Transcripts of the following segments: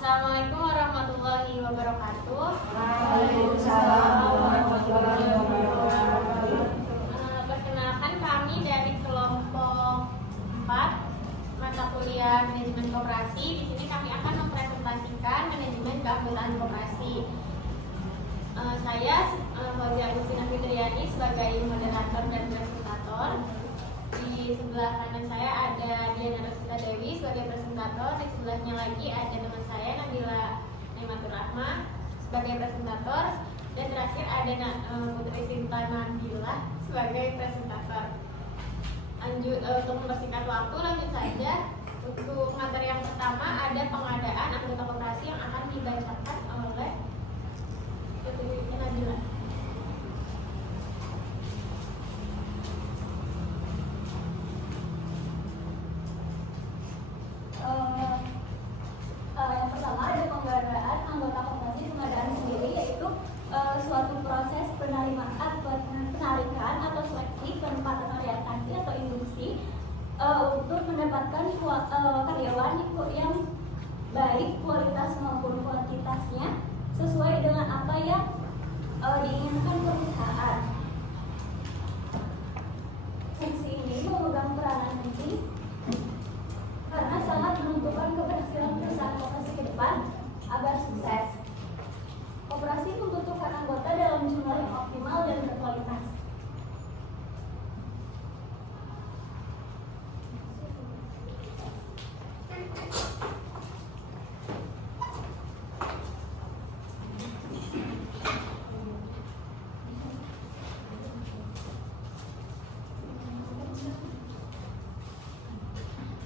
Assalamualaikum warahmatullahi wabarakatuh. Waalaikumsalam warahmatullahi wabarakatuh. Perkenalkan, kami dari kelompok 4 mata kuliah manajemen koperasi. Di sini kami akan mempresentasikan manajemen keanggotaan koperasi. Saya Fauzia Agustina Fitriani sebagai moderator dan presentator. Di sebelah kanan saya ada Diana Rosita Dewi sebagai presentator. Di sebelahnya lagi ada teman saya Nabila Naimatur Rahma sebagai presentator. Dan terakhir ada Putri Sinta Nabila sebagai presentator. Untuk mempersingkat waktu, lanjut saja. Untuk materi yang pertama ada pengadaan anggota koperasi yang akan dibacakan oleh Putri Nabila. Yang pertama ada pengadaan anggota koperasi. Pengadaan sendiri yaitu suatu proses penarikan atau seleksi penempatan orientasi atau induksi untuk mendapatkan karyawan yang baik kualitas maupun kuantitasnya sesuai dengan apa yang diinginkan perusahaan. Fungsi ini memegang peranan penting karena sangat menentukan keberhasilan perusahaan koperasi ke depan agar sukses. Koperasi membutuhkan anggota dalam jumlah yang optimal dan berkualitas.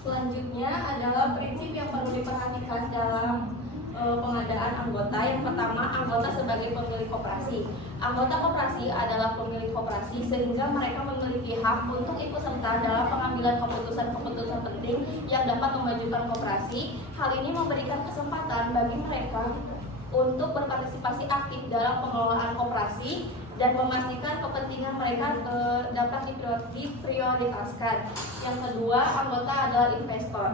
Selanjutnya adalah prinsip yang perlu diperhatikan dalam pengadaan anggota. Yang pertama, anggota sebagai pemilik koperasi. Anggota koperasi adalah pemilik koperasi sehingga mereka memiliki hak untuk ikut serta dalam pengambilan keputusan-keputusan penting yang dapat memajukan koperasi. Hal ini memberikan kesempatan bagi mereka untuk berpartisipasi aktif dalam pengelolaan koperasi dan memastikan kepentingan mereka dapat diprioritaskan. Yang kedua, anggota adalah investor.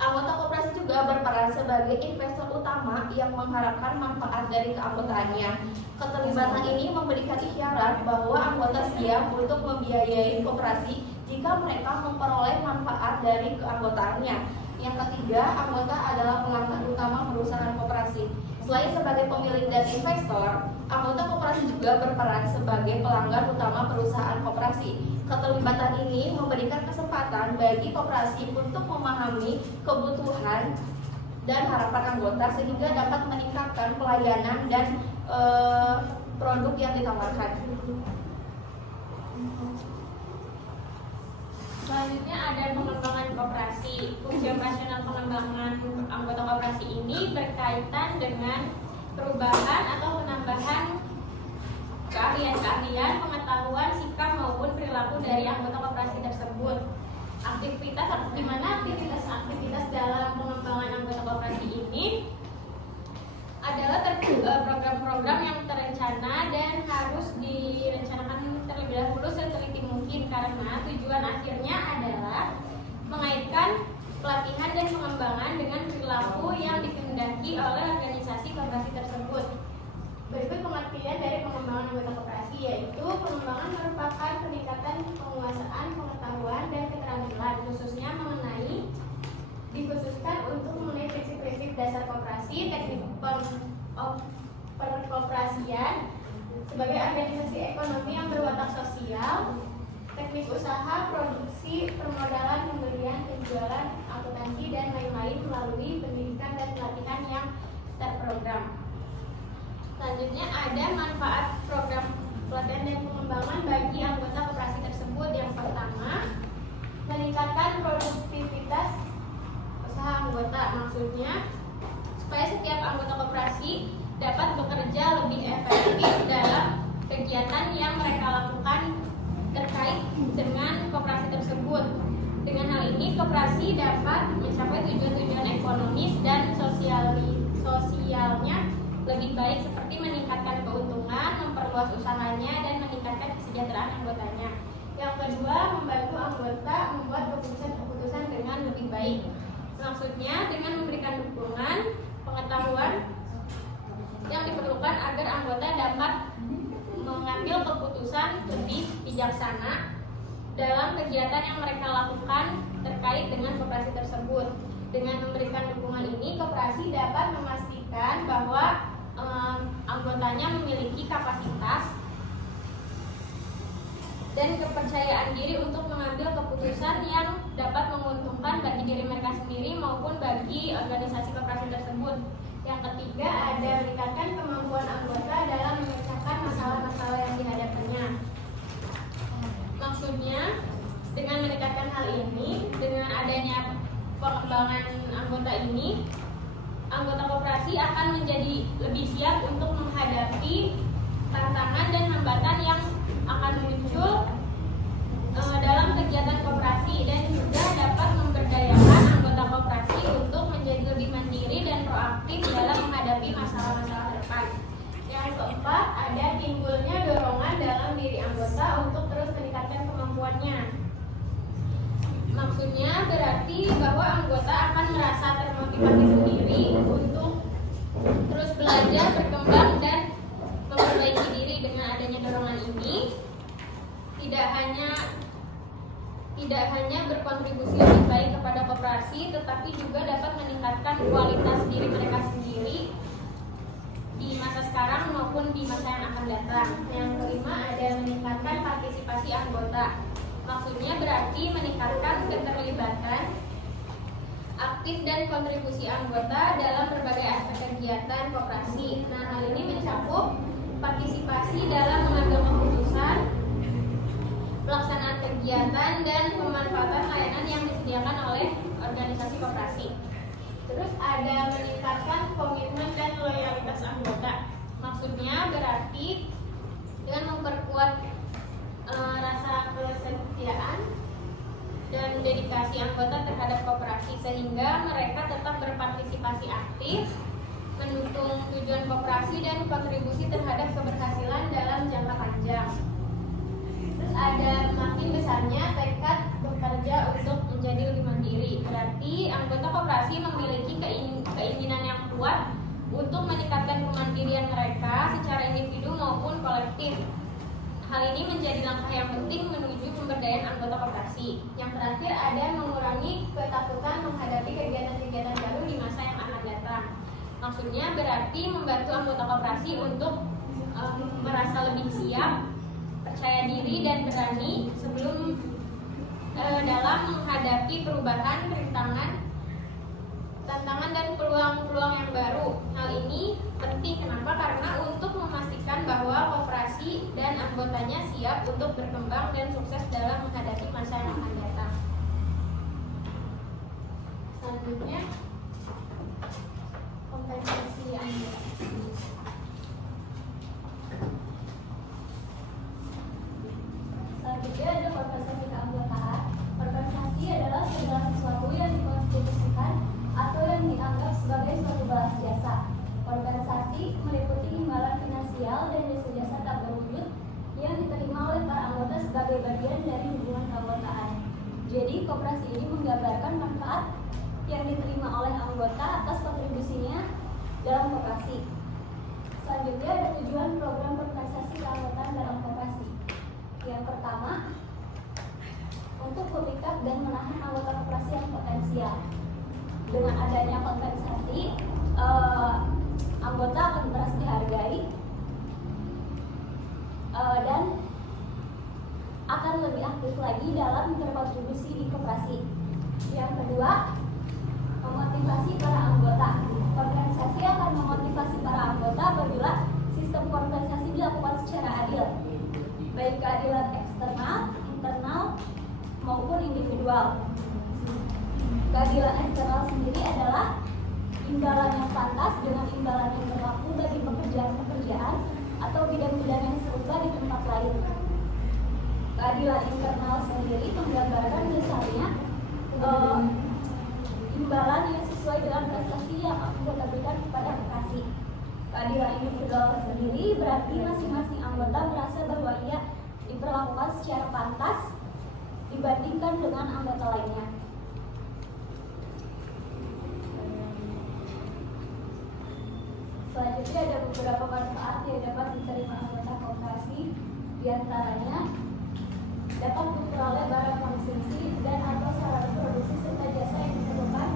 Anggota koperasi juga berperan sebagai investor utama yang mengharapkan manfaat dari keanggotaannya. Keterlibatan ini memberikan isyarat bahwa anggota siap untuk membiayai koperasi jika mereka memperoleh manfaat dari keanggotaannya. Yang ketiga, anggota adalah pelanggan utama perusahaan koperasi. Selain sebagai pemilik dan investor, anggota koperasi juga berperan sebagai pelanggan utama perusahaan koperasi. Keterlibatan ini memberikan kesempatan bagi koperasi untuk memahami kebutuhan dan harapan anggota sehingga dapat meningkatkan pelayanan dan produk yang ditawarkan. Selanjutnya ada pengembangan koperasi. Fungsi operasional pengembangan anggota koperasi ini berkaitan dengan perubahan atau penambahan keahlian, pengetahuan, sikap maupun perilaku dari anggota koperasi tersebut. Di mana aktivitas dalam pengembangan anggota koperasi ini adalah program-program yang terencana dan harus direncanakan terlebih dahulu seteliti mungkin karena tujuan akhirnya adalah mengaitkan pelatihan dan pengembangan dengan perilaku yang dikehendaki oleh organisasi koperasi tersebut. Berikut pengertian dari pengembangan anggota koperasi, yaitu pengembangan merupakan peningkatan penguasaan, pengetahuan, dan keterampilan dikhususkan untuk memenuhi prinsip-prinsip dasar koperasi, teknik perkoperasian sebagai organisasi ekonomi yang berwatak sosial, teknik usaha, produksi, permodalan, pembelian, penjualan, akuntansi, dan lain-lain melalui pendidikan dan pelatihan yang terprogram. Selanjutnya ada manfaat program pelatihan dan pengembangan bagi anggota koperasi tersebut. Yang pertama, meningkatkan produktivitas usaha anggota. Maksudnya, supaya setiap anggota koperasi dapat bekerja lebih efektif dalam kegiatan yang mereka lakukan terkait dengan koperasi tersebut. Dengan hal ini, koperasi dapat mencapai tujuan-tujuan ekonomis dan sosialnya lebih baik seperti meningkatkan keuntungan, memperluas usahanya, dan meningkatkan kesejahteraan anggotanya. Yang kedua, membantu anggota membuat keputusan-keputusan dengan lebih baik. Maksudnya, dengan memberikan dukungan bijaksana dalam kegiatan yang mereka lakukan terkait dengan koperasi tersebut. Dengan memberikan dukungan ini, koperasi dapat memastikan bahwa anggotanya memiliki kapasitas dan kepercayaan diri untuk mengambil keputusan yang dapat menguntungkan bagi diri mereka sendiri maupun bagi organisasi koperasi tersebut. Yang ketiga, ada meningkatkan kemampuan anggota dalam memecahkan masalah-masalah yang dihadapannya. Maksudnya, dengan meningkatkan hal ini, dengan adanya pengembangan anggota ini, anggota koperasi akan menjadi lebih siap untuk menghadapi tantangan dan hambatan yang akan muncul dalam kegiatan koperasi, dan juga dapat memberdayakan anggota koperasi untuk menjadi lebih mandiri dan proaktif dalam menghadapi masalah-masalah ke depan. Yang keempat, ada timbulnya dorongan dalam diri anggota untuk terus meningkatkan kemampuannya. Maksudnya berarti bahwa anggota akan merasa termotivasi sendiri untuk terus belajar, berkembang, dan memperbaiki diri. Dengan adanya dorongan ini, tidak hanya berkontribusi lebih baik kepada koperasi, tetapi juga dapat meningkatkan kualitas diri mereka sendiri di masa sekarang maupun di masa yang akan datang. Yang kelima, ada meningkatkan partisipasi anggota. Maksudnya berarti meningkatkan keterlibatan aktif dan kontribusi anggota dalam berbagai aspek kegiatan koperasi. Nah, hal ini mencakup partisipasi dalam mengambil keputusan, pelaksanaan kegiatan, dan pemanfaatan layanan yang disediakan oleh organisasi koperasi. Terus ada meningkatkan komitmen dan loyalitas anggota. Maksudnya berarti dengan memperkuat rasa kesetiaan dan dedikasi anggota terhadap koperasi, sehingga mereka tetap berpartisipasi aktif, mendukung tujuan koperasi, dan kontribusi terhadap keberhasilan dalam jangka panjang. Terus ada makin besarnya tekad bekerja untuk menjadi lebih mandiri. Berarti anggota koperasi memiliki keinginan yang kuat untuk meningkatkan kemandirian mereka secara individu maupun kolektif. Hal ini menjadi langkah yang penting menuju pemberdayaan anggota koperasi. Yang terakhir, ada mengurangi ketakutan menghadapi kegiatan-kegiatan baru di masa yang akan datang. Maksudnya berarti membantu anggota koperasi untuk merasa lebih siap, percaya diri, dan berani sebelum dalam menghadapi perubahan, tantangan dan peluang-peluang yang baru. Hal ini penting, kenapa? Karena untuk memastikan bahwa koperasi dan anggotanya siap untuk berkembang dan sukses dalam menghadapi masa yang akan datang. Selanjutnya, kompensasi anggota. Selanjutnya ada kompensasi keanggotaan. Kompensasi adalah segala sesuatu yang dikonstitusikan atau yang dianggap sebagai suatu balas jasa. Kompensasi meliputi imbalan finansial dan jasa-jasa tak berwujud yang diterima oleh para anggota sebagai bagian dari hubungan keanggotaan. Jadi, koperasi ini menggambarkan manfaat yang diterima oleh anggota atas kontribusinya dalam koperasi. Selanjutnya ada tujuan program kompensasi keanggotaan dalam koperasi. Yang pertama, untuk memikat dan menahan anggota koperasi yang potensial. Dengan adanya kompensasi, anggota akan merasa dihargai dan akan lebih aktif lagi dalam berkontribusi di koperasi. Yang kedua, memotivasi para anggota. Kompensasi akan memotivasi para anggota apabila sistem kompensasi dilakukan secara adil, baik keadilan eksternal, internal, maupun individual. Keadilan eksternal sendiri adalah imbalan yang pantas dengan imbalan yang berlaku bagi pekerjaan-pekerjaan atau bidang-bidang yang serupa di tempat lain. Keadilan internal sendiri menggambarkan misalnya imbalan yang sesuai dengan prestasi yang anggota berikan kepada koperasi. Keadilan individual sendiri berarti masing-masing anggota merasa bahwa ia diperlakukan secara pantas dibandingkan dengan anggota lainnya. Selanjutnya ada beberapa manfaat yang dapat diterima anggota koperasi, diantaranya dapat memperoleh barang konsumsi dan atau sarana produksi serta jasa yang diperlukan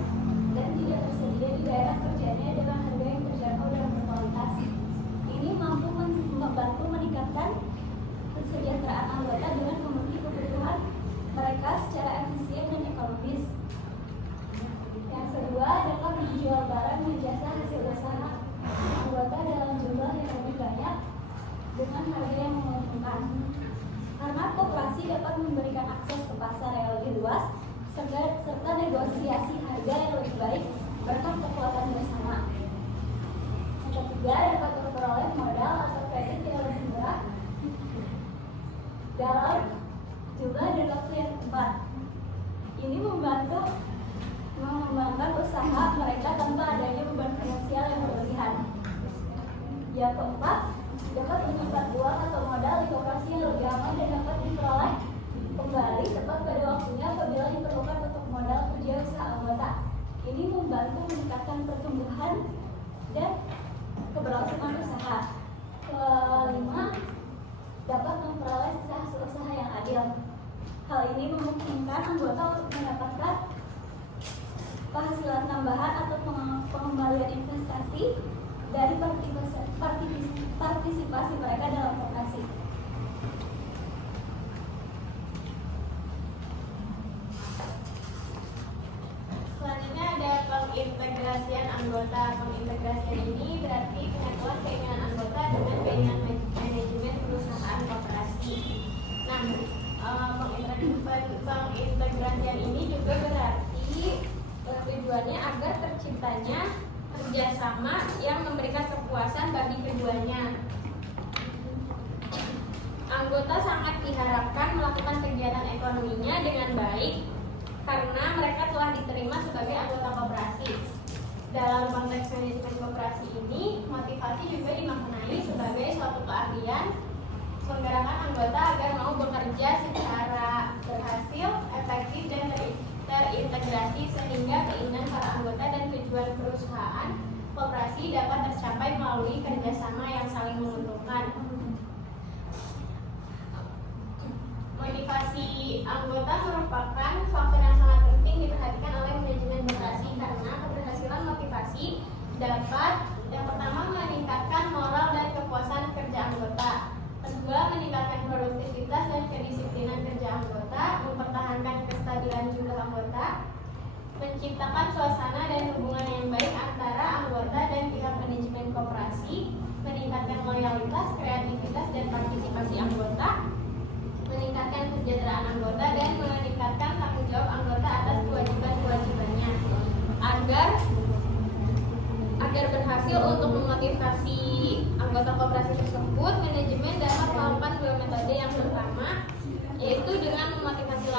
dan tidak tersedia di daerah kerjanya dengan harga yang terjangkau dan berkualitas. Ini mampu membantu meningkatkan kesejahteraan anggota dengan memenuhi kebutuhan mereka secara efisien dan ekonomis. Yang kedua, dapat menjual barang dan jasa hasil usaha anggota dalam jumlah yang lebih banyak dengan harga yang menguntungkan. Karena koperasi dapat memberikan akses ke pasar yang lebih luas serta negosiasi harga yang lebih baik berkat kekuatan bersama. Yang ketiga, dapat memperoleh modal atau kredit yang lebih murah dalam jumlah dan waktu yang tepat. Ini membantu mengembangkan usaha mereka tanpa adanya beban finansial yang berlebihan. Yang keempat, dapat menyimpan uang atau modal di koperasi yang lebih aman dan dapat diperoleh kembali tepat pada waktunya apabila diperlukan untuk modal kerja usaha anggota. Ini membantu meningkatkan pertumbuhan dan keberlangsungan usaha. Kelima, dapat memperoleh hasil usaha yang adil. Hal ini memungkinkan anggota untuk mendapatkan penghasilan tambahan atau pengembalian investasi dari partisipasi mereka dalam koperasi. Selanjutnya ada pengintegrasian anggota. Pengintegrasian ini berarti penyatuan keinginan anggota dengan keinginan manajemen perusahaan koperasi. Nah, pengintegrasian ini juga berarti tujuannya agar terciptanya kerjasama yang memberikan kepuasan bagi keduanya. Anggota sangat diharapkan melakukan kegiatan ekonominya dengan baik karena mereka telah diterima sebagai anggota koperasi. Dalam konteks manajemen koperasi ini, motivasi juga dimaknai sebagai suatu keahlian menggerakkan anggota agar mau bekerja secara berhasil, efektif, dan terintegrasi sehingga keinginan para anggota dan tujuan perusahaan koperasi dapat tercapai melalui kerjasama yang saling menguntungkan. Motivasi anggota merupakan faktor yang sangat penting diperhatikan oleh manajemen koperasi karena keberhasilan motivasi dapat yang pertama meningkatkan moral dan kepuasan kerja anggota. Kedua, meningkatkan produktivitas dan kedisiplinan kerja anggota, mempertahankan kestabilan jumlah anggota, menciptakan suasana dan hubungan yang baik antara anggota dan pihak manajemen koperasi, meningkatkan loyalitas, kreativitas, dan partisipasi anggota, meningkatkan kesejahteraan anggota, dan meningkatkan tanggung jawab anggota atas kewajiban-kewajibannya. Agar berhasil untuk memotivasi anggota koperasi tersebut, manajemen dapat melakukan dua metode. Yang pertama yaitu dengan memotivasi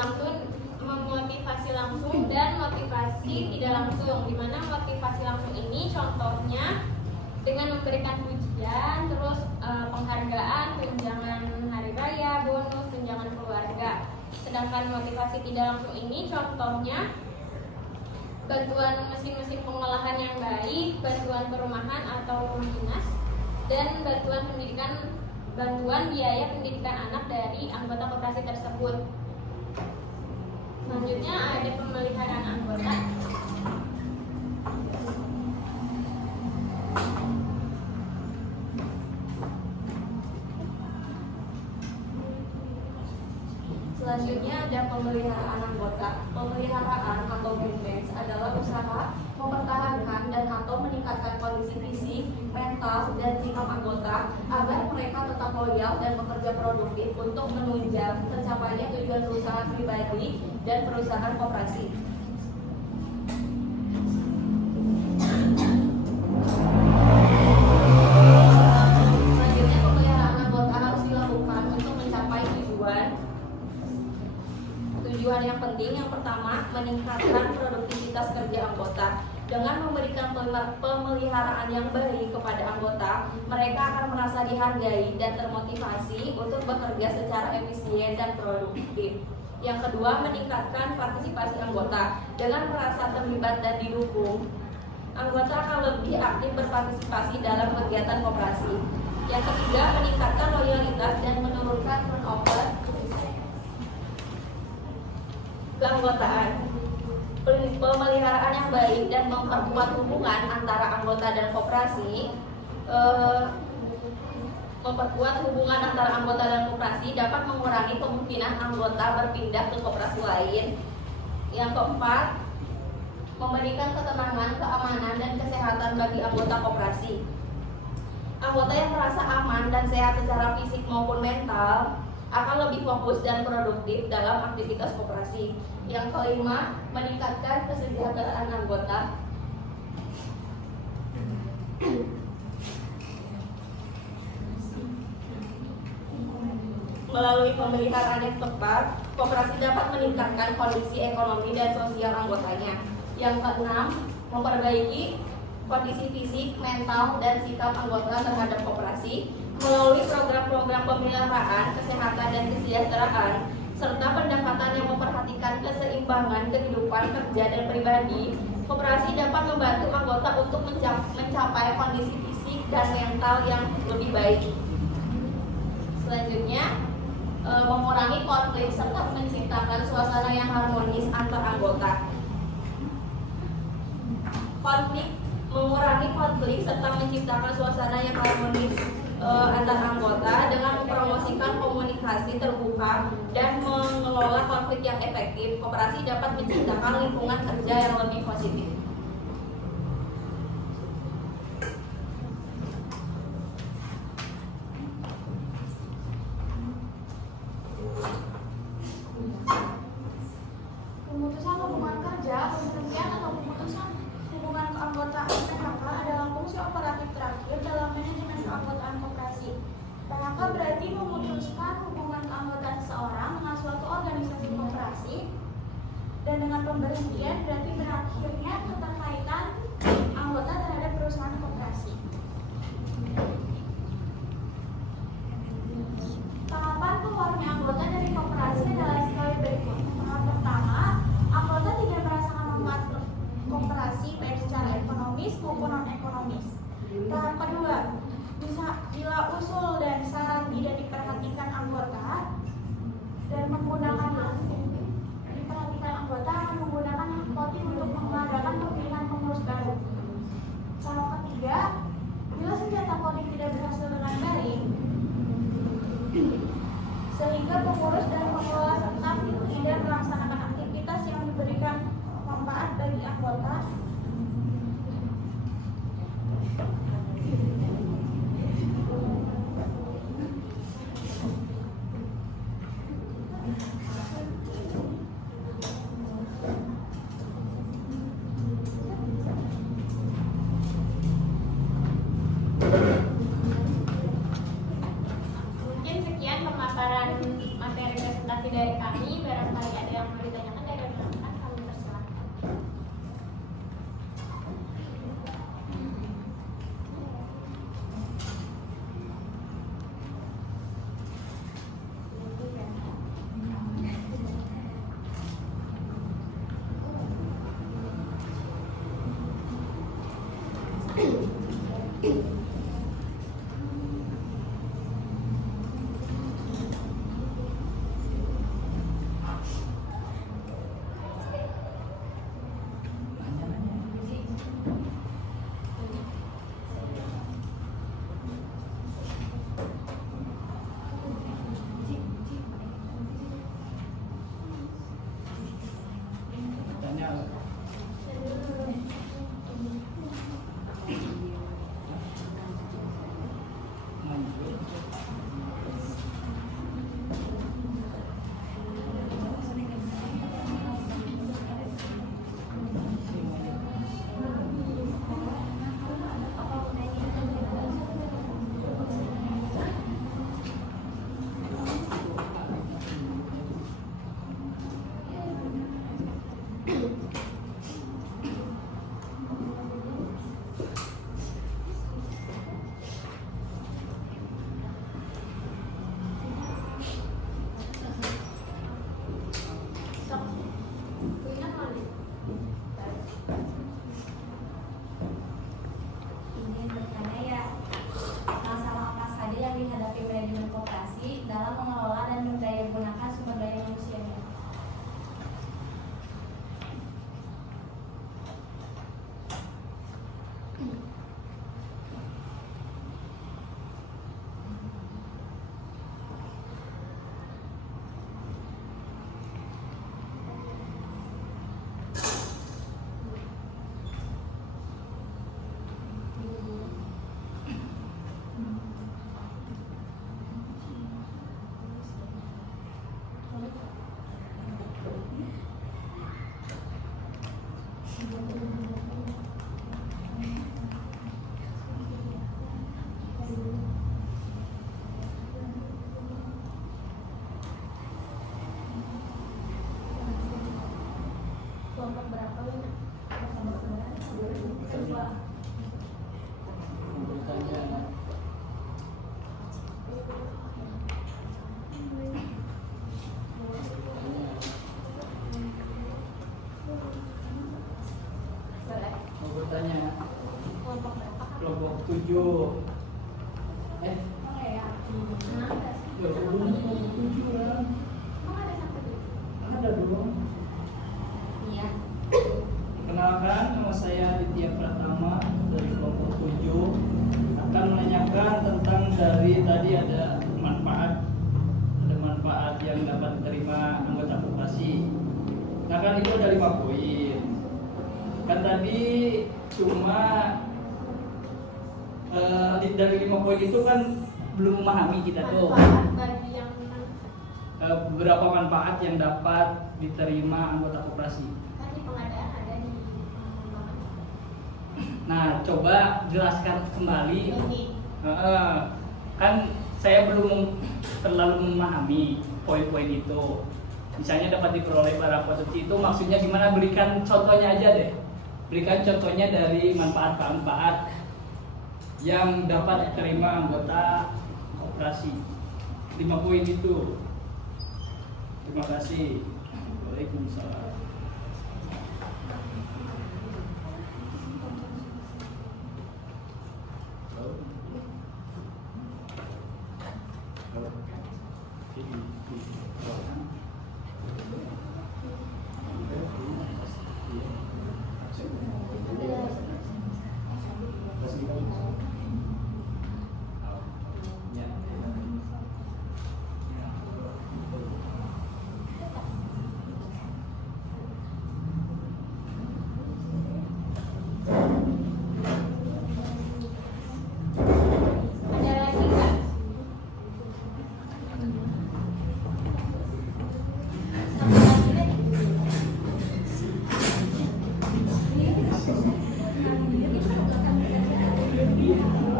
langsung dan motivasi tidak langsung. Di mana motivasi langsung ini contohnya dengan memberikan pujian, terus penghargaan, tunjangan hari raya, bonus, tunjangan keluarga. Sedangkan motivasi tidak langsung ini contohnya bantuan mesin-mesin pengolahan yang baik, bantuan perumahan atau rumah dinas, dan bantuan biaya pendidikan anak dari anggota koperasi tersebut. Selanjutnya ada pemeliharaan anggota. Selanjutnya ada pemeliharaan anggota. Pemeliharaan atau maintenance adalah usaha mempertahankan dan atau meningkatkan kondisi fisik, mental, dan sikap anggota agar mereka tetap loyal dan bekerja produktif untuk menunjang tercapainya tujuan perusahaan pribadi dan perusahaan koperasi. Selanjutnya, pemeliharaan anggota harus dilakukan untuk mencapai tujuan yang penting. Yang pertama, meningkatkan produktivitas kerja anggota. Dengan memberikan pemeliharaan yang baik kepada anggota, mereka akan merasa dihargai dan termotivasi untuk bekerja secara efisien dan produktif. Yang kedua, meningkatkan partisipasi anggota. Dengan merasa terlibat dan didukung, anggota akan lebih aktif berpartisipasi dalam kegiatan koperasi. Yang ketiga, meningkatkan loyalitas dan menurunkan turnover Keanggotaan. Pemeliharaan yang baik dan memperkuat hubungan antara anggota dan koperasi dapat mengurangi kemungkinan anggota berpindah ke koperasi lain. Yang keempat, memberikan ketenangan, keamanan, dan kesehatan bagi anggota koperasi. Anggota yang merasa aman dan sehat secara fisik maupun mental akan lebih fokus dan produktif dalam aktivitas koperasi. Yang kelima, meningkatkan kesejahteraan anggota. Melalui pemeliharaan yang tepat, koperasi dapat meningkatkan kondisi ekonomi dan sosial anggotanya. Yang keenam, memperbaiki kondisi fisik, mental, dan sikap anggota terhadap koperasi melalui program-program pemeliharaan, kesehatan, dan kesejahteraan, serta pendekatan yang memperhatikan keseimbangan kehidupan kerja dan pribadi. Koperasi dapat membantu anggota untuk mencapai kondisi fisik dan mental yang lebih baik. Selanjutnya, mengurangi konflik serta menciptakan suasana yang harmonis antar anggota. Mengurangi konflik serta menciptakan suasana yang harmonis antar anggota dengan mempromosikan komunikasi terbuka dan mengelola konflik yang efektif. Koperasi dapat menciptakan lingkungan kerja yang lebih positif. Pemutusan hubungan kerja, pemberhentian atau pemutusan hubungan keanggotaan PHK adalah fungsi operatif terakhir dalam manajemen keanggotaan koperasi. PHK berarti memutuskan hubungan keanggotaan seseorang dengan suatu organisasi koperasi, dan dengan pemberhentian berarti berakhirnya keterkaitan anggota terhadap perusahaan koperasi. Tahapan keluarnya anggota dari koperasi adalah sebagai berikut. Tahap pertama, anggota tidak merasakan manfaat koperasi baik secara ekonomis maupun non-ekonomis. Tahap kedua, bila usul dan saran tidak diperhatikan anggota akan menggunakan hak voting untuk mengadakan pemilihan pengurus baru. Tahap ketiga, bila senjata voting tidak berhasil dengan baik, sehingga pengurus dan pengelola tetap tidak melaksanakan aktivitas yang diberikan manfaat bagi anggota, Mungkin sekian pemaparan materi presentasi dari kami. Barangkali ada yang mau ditanyakan dari rekan-rekan, kami persilakan. Ini bertanya ya, masalah apa saja yang dihadapi manajemen koperasi dalam mengelola dan mendayagunakan sumber daya manusianya? 27. Mana ya? Ya belum 27 kan? Emang ada sampai dulu? Ada dong. Iya. Kenalkan, nama saya Aditya Pratama dari kelompok 7 akan menanyakan tentang dari tadi ada manfaat yang dapat diterima anggota koperasi. Nah kan itu ada 5 poin. Kan tadi cuma dari 5 poin itu kan belum memahami kita tuh Manfaat bagi yang beberapa manfaat yang dapat diterima anggota koperasi. kan di pengadaan ada di pengembangan. Nah, coba jelaskan kembali. Ini Kan saya belum terlalu memahami poin-poin itu. Misalnya dapat diperoleh barang konsumsi itu maksudnya gimana? Berikan contohnya aja deh. Berikan contohnya dari manfaat-manfaat yang dapat diterima anggota koperasi. 5 poin itu. Terima kasih. Waalaikumsalam. ada lagi nggak? Satu lagi deh.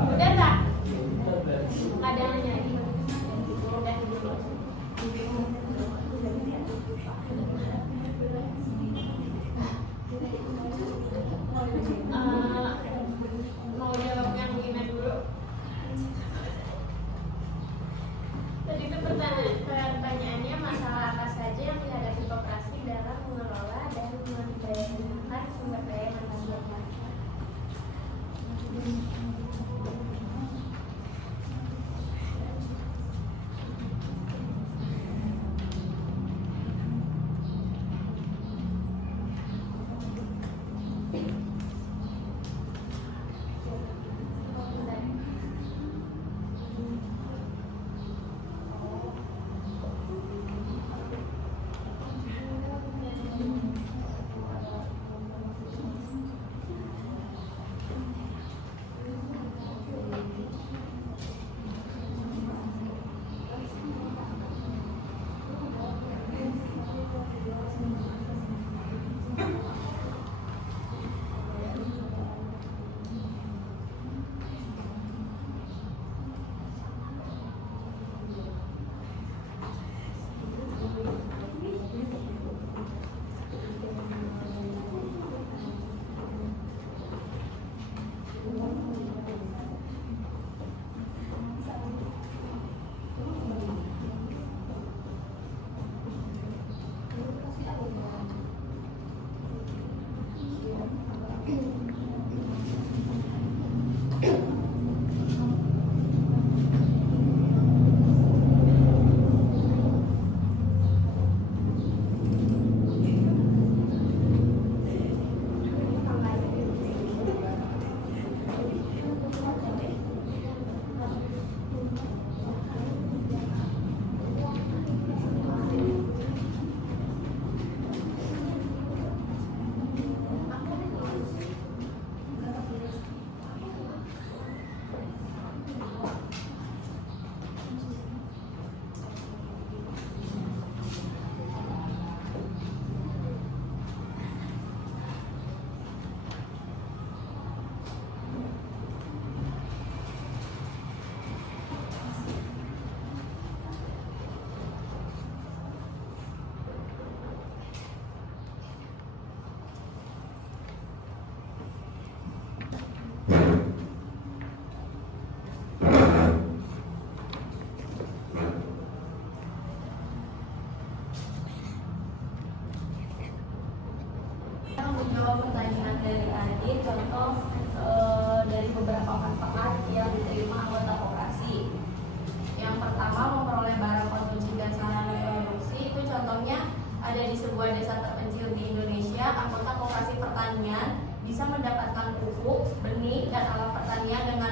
Udah tak? Ada lagi. Udah. Mau jawab yang gimana dulu? Tadi itu pertanyaannya masalah apa saja yang dihadapi koperasi dalam mengelola dan memberdayakan sumber daya manusia.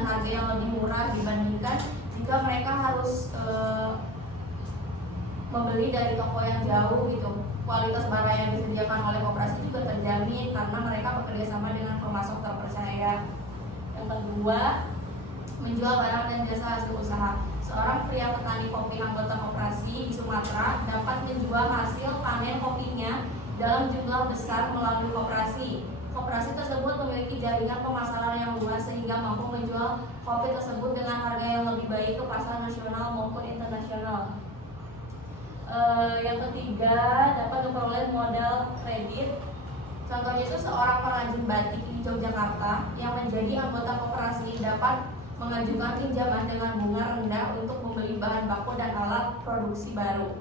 harga yang lebih murah dibandingkan jika mereka harus membeli dari toko yang jauh gitu. Kualitas barang yang disediakan oleh koperasi juga terjamin karena mereka bekerja sama dengan pemasok terpercaya. Yang kedua, menjual barang dan jasa hasil usaha. Seorang pria petani kopi anggota koperasi di Sumatera dapat menjual hasil panen kopinya dalam jumlah besar melalui koperasi. Koperasi tersebut memiliki jaringan pemasaran yang luas sehingga mampu menjual kopi tersebut dengan harga yang lebih baik ke pasar nasional maupun internasional. Yang ketiga, dapat memperoleh modal kredit. Contohnya itu seorang pengrajin batik di Yogyakarta yang menjadi anggota koperasi dapat mengajukan pinjaman dengan bunga rendah untuk membeli bahan baku dan alat produksi baru.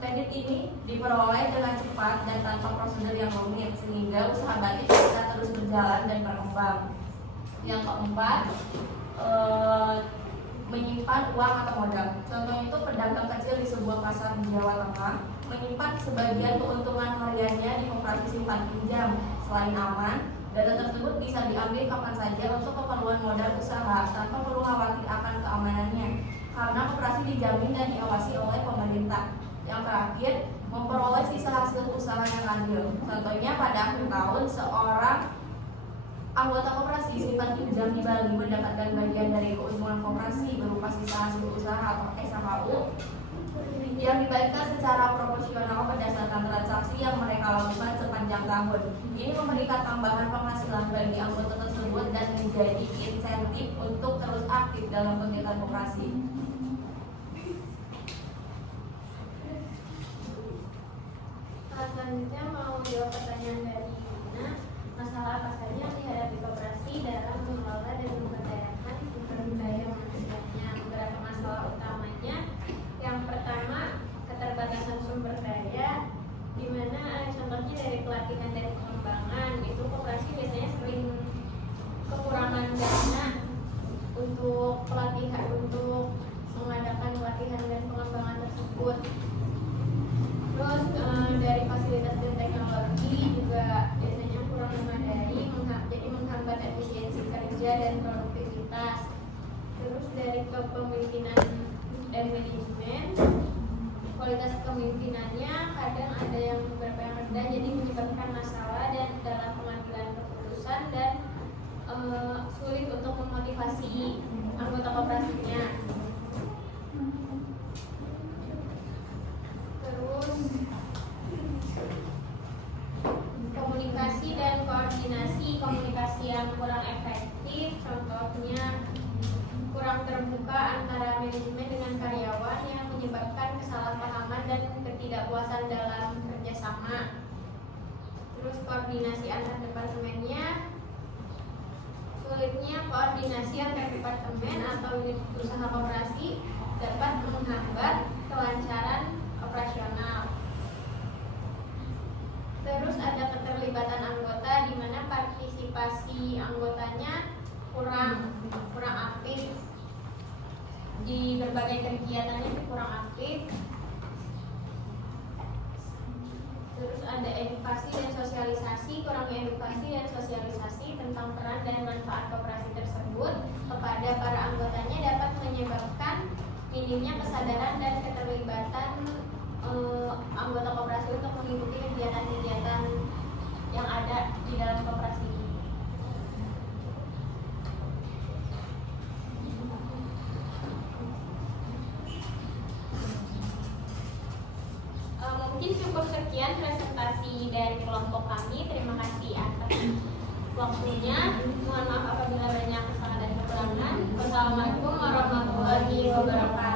Kredit ini diperoleh dengan cepat dan tanpa prosedur yang rumit sehingga usaha batik bisa terus berjalan dan berkembang. Yang keempat, menyimpan uang atau modal. Contohnya itu pedagang kecil di sebuah pasar di Jawa Tengah menyimpan sebagian keuntungan hariannya di koperasi simpan pinjam. Selain aman, data tersebut bisa diambil kapan saja untuk keperluan modal usaha tanpa perlu khawatir akan keamanannya karena koperasi dijamin dan diawasi oleh pemerintah. Yang terakhir, memperoleh sisa hasil usaha yang adil. Contohnya pada akhir tahun seorang anggota koperasi simpan pinjam di Bali mendapatkan bagian dari keuntungan koperasi berupa sisa hasil usaha atau SHU yang dibagikan secara proporsional berdasarkan transaksi yang mereka lakukan sepanjang tahun. Ini memberikan tambahan penghasilan bagi anggota tersebut dan menjadi insentif untuk terus aktif dalam kegiatan koperasi. Selanjutnya mau jawab pertanyaan dari Yuna. Masalah apa saja yang dihadapi koperasi dalam mengelola dan memberdayakan sumber daya manusianya? Beberapa masalah utamanya. Yang pertama, keterbatasan sumber daya, di mana contohnya dari pelatihan dan pengembangan. Itu koperasi biasanya sering kekurangan dana untuk pelatihan, untuk mengadakan pelatihan dan pengembangan tersebut. Terus dari fasilitas dan teknologi juga biasanya kurang memadai, jadi menghambat efisiensi kerja dan produktivitas. Terus dari kepemimpinan dan manajemen, kualitas kepemimpinannya kadang ada yang beberapa yang rendah, jadi menyebabkan masalah dan dalam pengambilan keputusan dan sulit untuk memotivasi anggota koperasinya. Terus komunikasi dan komunikasi yang kurang efektif, contohnya kurang terbuka antara manajemen dengan karyawan yang menyebabkan kesalahpahaman dan ketidakpuasan dalam kerjasama. Terus koordinasi antar departemennya, sulitnya koordinasi antar departemen atau unit usaha koperasi dapat menghambat kelancaran operasional. Terus ada keterlibatan anggota di mana partisipasi anggotanya kurang aktif di berbagai kegiatannya, itu kurang aktif. Terus ada edukasi dan sosialisasi, kurangnya edukasi dan sosialisasi tentang peran dan manfaat koperasi tersebut kepada para anggotanya dapat menyebabkan minimnya kesadaran dan keterlibatan anggota koperasi untuk mengikuti kegiatan-kegiatan yang ada di dalam koperasi. Mungkin cukup sekian presentasi dari kelompok kami. Terima kasih atas waktunya. Mohon maaf apabila banyak kesalahan dan kekurangan. Wassalamualaikum warahmatullahi wabarakatuh.